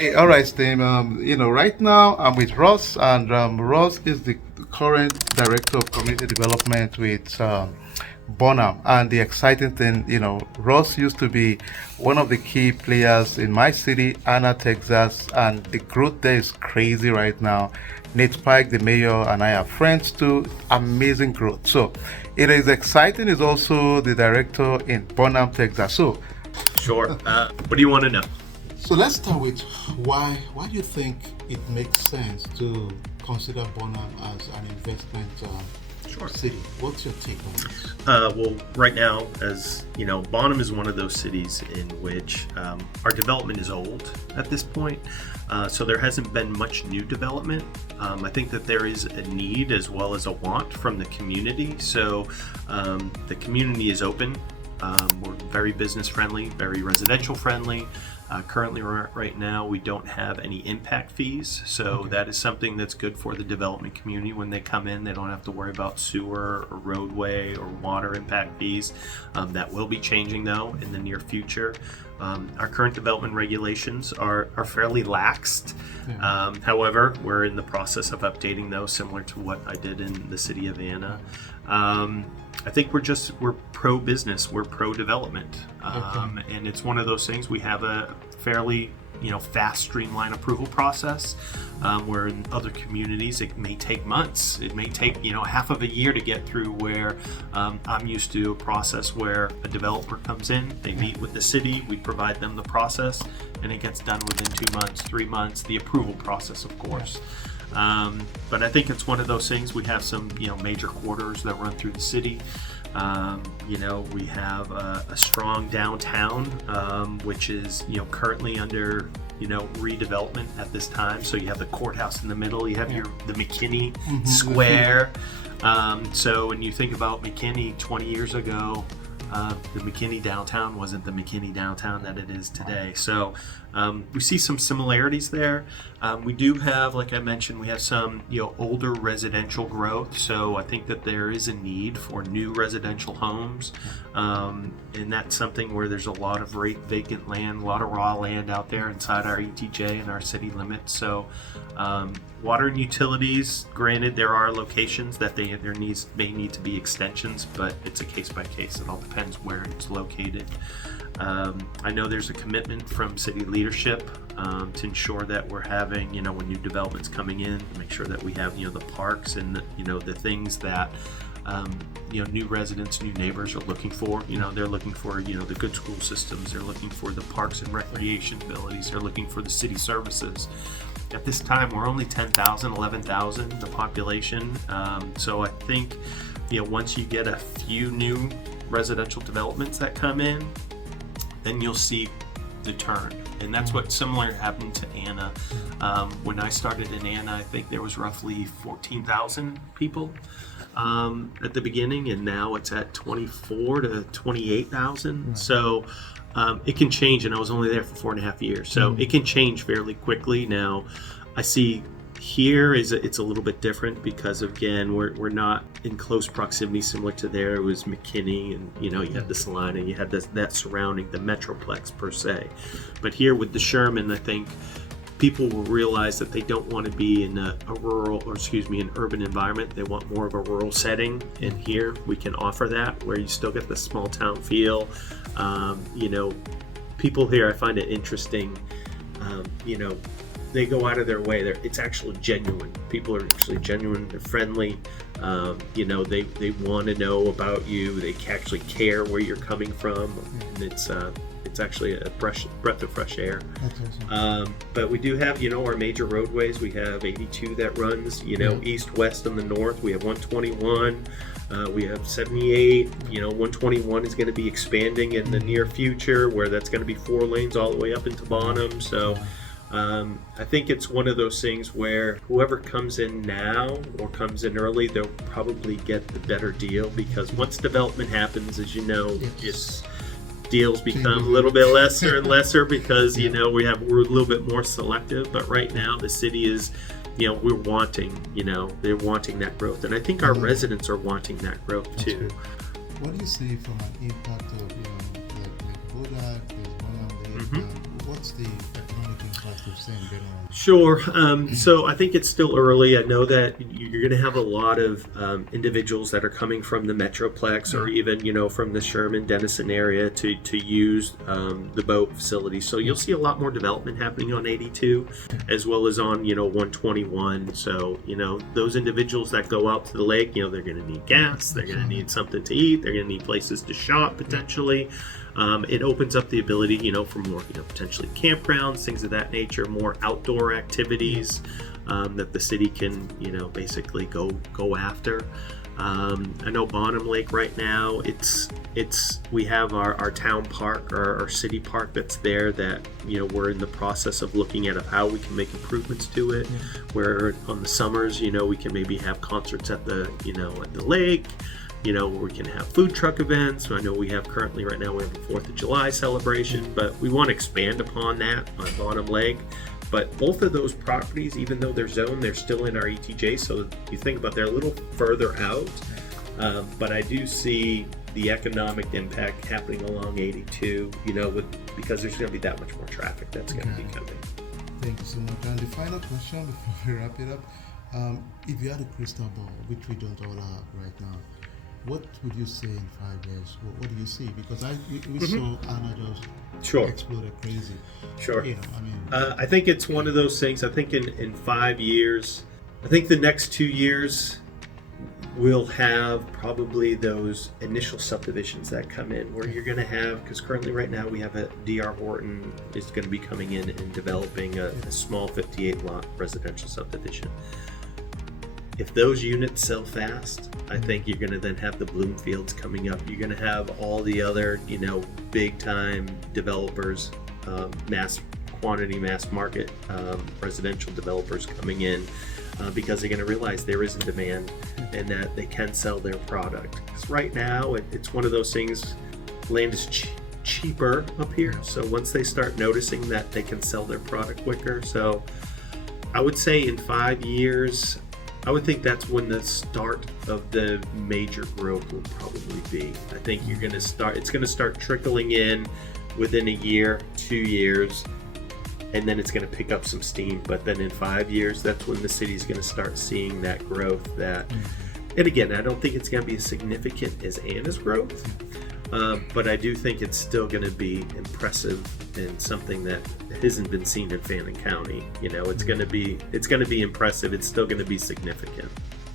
Hey, all right, Stim. Right now I'm with Ross, and Ross is the current director of community development with Bonham. And the exciting thing, Ross used to be one of the key players in my city, Anna, Texas, and the growth there is crazy right now. Nate Pike, the mayor, and I are friends too. Amazing growth. So it is exciting. Is also the director in Bonham, Texas. Sure. What do you want to know? So let's start with why do you think it makes sense to consider Bonham as an investment Sure. city? What's your take on this? Well, right now, as you know, Bonham is one of those cities in which our development is old at this point. So there hasn't been much new development. I think that there is a need as well as a want from the community. So the community is open. We're very business friendly, very residential friendly. Currently, right now, we don't have any impact fees, so that is something that's good for the development community. When they come in, they don't have to worry about sewer or roadway or water impact fees. That will be changing, though, in the near future. Our current development regulations are fairly laxed. However, we're in the process of updating those, similar to what I did in the city of Anna. I think we're pro-business, we're pro-development, and it's one of those things. We have a fairly fast, streamlined approval process, where in other communities it may take months. It may take half of a year to get through. Where I'm used to a process where a developer comes in, they meet with the city, we provide them the process, and it gets done within 2 months, 3 months. The approval process, of course. But I think it's one of those things. We have some major corridors that run through the city. We have a strong downtown, which is currently under redevelopment at this time. So you have the courthouse in the middle. You have the McKinney Square. So when you think about McKinney 20 years ago, the McKinney downtown wasn't the McKinney downtown that it is today. So we see some similarities there. We do have, like I mentioned, we have some older residential growth. So I think that there is a need for new residential homes, and that's something where there's a lot of vacant land, a lot of raw land out there inside our ETJ and our city limits. So water and utilities, granted, there are locations that may need to be extensions, but it's a case by case. It all depends where it's located. I know there's a commitment from city leadership to ensure that we're having, when new development's coming in, make sure that we have, the parks and the things that new residents, new neighbors are looking for. They're looking for, the good school systems. They're looking for the parks and recreation abilities. They're looking for the city services. At this time, we're only 10,000, 11,000, the population. So I think, once you get a few new residential developments that come in, then you'll see the turn. And that's what similar happened to Anna. When I started in Anna, I think there was roughly 14,000 people at the beginning, and now it's at 24 to 28,000. Right. So it can change, and I was only there for 4.5 years. So it can change fairly quickly. Now, I see here it's a little bit different because, again, we're not in close proximity similar to there. It was McKinney, and you had the Salina, you had that surrounding the Metroplex per se. But here with the Sherman, I think people will realize that they don't want to be in an urban environment. They want more of a rural setting, and here we can offer that, where you still get the small town feel. People here, I find it interesting. They go out of their way. It's actually genuine. People are actually genuine. They're friendly. They want to know about you. They actually care where you're coming from, and it's actually a breath of fresh air. That's awesome. But we do have our major roadways. We have 82 that runs east west on the north. We have 121. We have 78. 121 is going to be expanding in the near future, where that's going to be 4 lanes all the way up into Bonham. So I think it's one of those things where whoever comes in now or comes in early, they'll probably get the better deal, because once development happens, as just deals become a little bit lesser and lesser because we're a little bit more selective. But right now the city is we're wanting they're wanting that growth, and I think our residents are wanting that growth too. What do you see from an impact of like Bodak, there's Bonham, what's the economic impact you've seen been on? Sure. So I think it's still early. I know that you're going to have a lot of individuals that are coming from the Metroplex or even, from the Sherman, Denison area to use the boat facility. So you'll see a lot more development happening on 82 as well as on, 121. So, those individuals that go out to the lake, they're going to need gas, they're going to need something to eat, they're going to need places to shop potentially. It opens up the ability, for more, potentially campgrounds, things of that nature, more outdoor activities that the city can, basically go after. I know Bonham Lake right now, we have our town park, our city park that's there that, we're in the process of looking at how we can make improvements to it. Where on the summers, we can maybe have concerts at the, at the lake. We can have food truck events. I know we have currently right now we have a 4th of July celebration, but we want to expand upon that on Bonham Lake. But both of those properties, even though they're zoned, they're still in our ETJ. So you think about they're a little further out. But I do see the economic impact happening along 82, because there's going to be that much more traffic that's going to be coming. Thank you so much. And the final question before we wrap it up, if you had a crystal ball, which we don't all have right now, what would you say in 5 years? What do you see? Because we saw Anna just exploded crazy. Sure. I think it's one of those things. I think in 5 years, I think the next 2 years we'll have probably those initial subdivisions that come in where you're going to have, because currently right now we have a DR Horton is going to be coming in and developing a small 58 lot residential subdivision. If those units sell fast, I think you're going to then have the Bloomfields coming up. You're going to have all the other, big time developers, mass market residential developers coming in because they're going to realize there is a demand and that they can sell their product. Because right now it's one of those things, land is cheaper up here. So once they start noticing that they can sell their product quicker. So I would say in 5 years, I would think that's when the start of the major growth will probably be. I think it's going to start trickling in within a year, 2 years, and then it's going to pick up some steam. But then in 5 years, that's when the city's going to start seeing that growth. And again, I don't think it's going to be as significant as Anna's growth, but I do think it's still going to be impressive and something that hasn't been seen in Fannin County. It's going to be impressive. It's still going to be significant.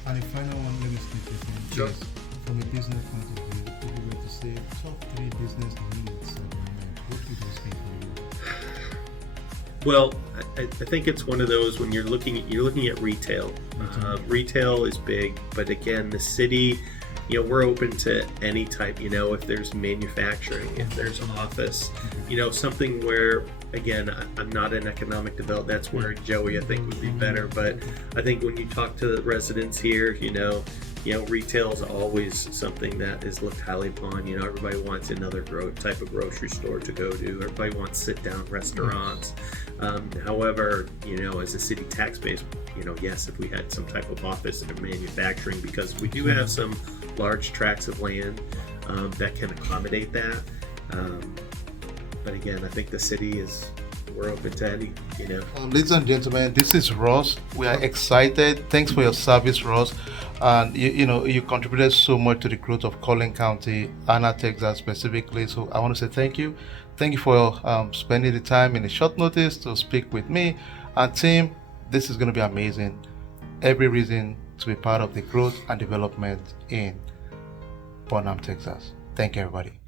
And the final one, let me speak with you. Sure. Yes, from a business point of view, if you were to say top 3 business needs at the moment, what would those be for you? Well, I think it's one of those when you're looking at retail. Retail is big, but again, the city, we're open to any type. If there's manufacturing, if there's office, something where, again, I'm not an economic developer. That's where Joey, I think, would be better. But I think when you talk to the residents here, retail is always something that is looked highly upon. Everybody wants another type of grocery store to go to. Everybody wants sit-down restaurants. However, as a city tax base, yes, if we had some type of office and manufacturing, because we do have some large tracts of land that can accommodate that. But again, I think the city we're open to any, Ladies and gentlemen, this is Ross. We are excited. Thanks for your service, Ross. And you contributed so much to the growth of Collin County, Anna, Texas specifically. So I want to say thank you. Thank you for spending the time in a short notice to speak with me. And team, this is going to be amazing. Every reason to be part of the growth and development in Bonham, Texas. Thank you, everybody.